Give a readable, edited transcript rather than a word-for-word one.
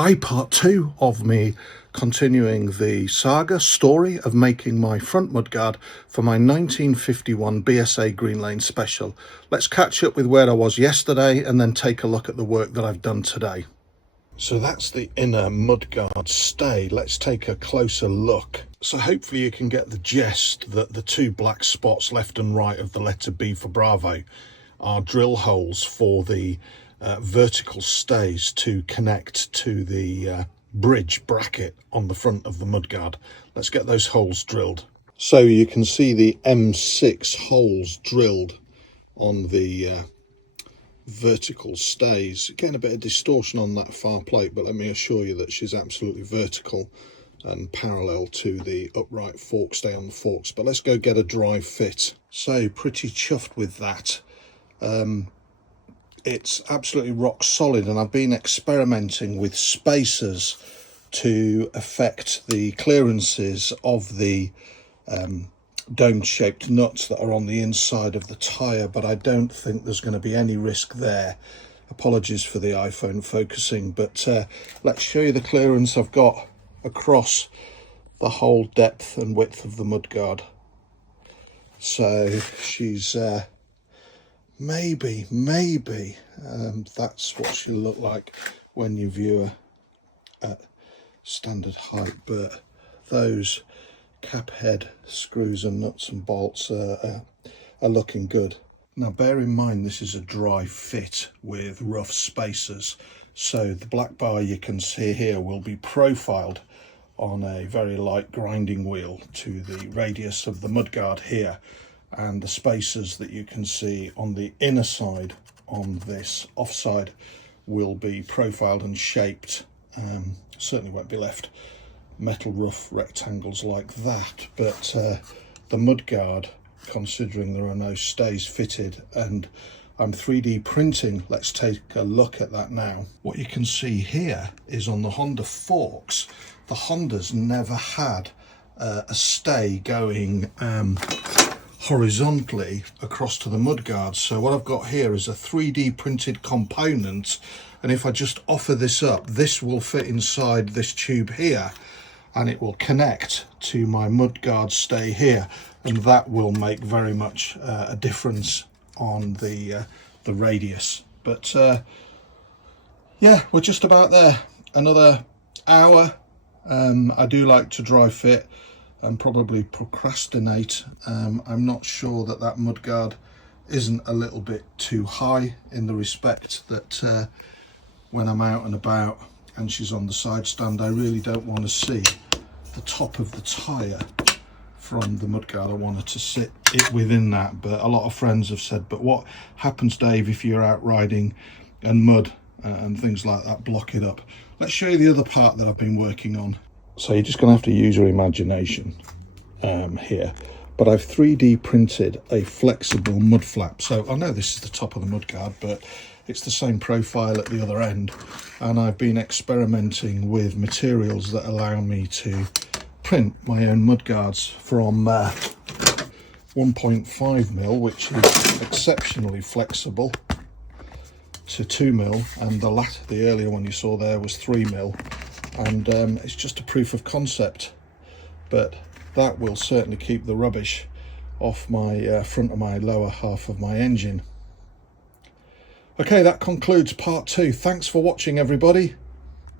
Hi, part 2 of me continuing the saga story of making my front mudguard for my 1951 BSA Green Lane Special. Let's catch up with where I was yesterday and then take a look at the work that I've done today. So that's the inner mudguard stay. Let's take a closer look. So hopefully you can get the gist that the two black spots left and right of the letter B for Bravo are drill holes for the vertical stays to connect to the bridge bracket on the front of the mudguard. Let's get those holes drilled. So you can see the M6 holes drilled on the vertical stays. Getting a bit of distortion on that far plate, but let me assure you that she's absolutely vertical and parallel to the upright fork stay on the forks. But let's go get a dry fit. So pretty chuffed with that. It's absolutely rock solid, and I've been experimenting with spacers to affect the clearances of the dome shaped nuts that are on the inside of the tyre, but I don't think there's going to be any risk there. Apologies for the iPhone focusing, but let's show you the clearance I've got across the whole depth and width of the mudguard. So she's maybe that's what she'll look like when you view her at standard height, but those cap head screws and nuts and bolts are looking good. Now bear in mind this is a dry fit with rough spacers, so the black bar you can see here will be profiled on a very light grinding wheel to the radius of the mudguard here, and the spacers that you can see on the inner side on this offside will be profiled and shaped. Certainly won't be left metal rough rectangles like that, but the mudguard, considering there are no stays fitted and I'm 3D printing, let's take a look at that now. What you can see here is on the Honda forks, the Hondas never had a stay going horizontally across to the mudguard. So what I've got here is a 3D printed component, and if I just offer this up, this will fit inside this tube here and it will connect to my mudguard stay here, and that will make very much a difference on the radius. But yeah, we're just about there. Another hour. I do like to dry fit and probably procrastinate. I'm not sure that that mudguard isn't a little bit too high, in the respect that when I'm out and about and she's on the side stand, I really don't want to see the top of the tyre from the mudguard. I want her to sit it within that. But a lot of friends have said, but what happens, Dave, if you're out riding and mud and things like that block it up? Let's show you the other part that I've been working on. So you're just going to have to use your imagination here. But I've 3D printed a flexible mud flap. So I know this is the top of the mudguard, but it's the same profile at the other end. And I've been experimenting with materials that allow me to print my own mudguards from 1.5mm, which is exceptionally flexible, to 2mm, and the earlier one you saw there was 3mm. And it's just a proof of concept, but that will certainly keep the rubbish off my front of my lower half of my engine. Okay, that concludes part 2. Thanks for watching, everybody.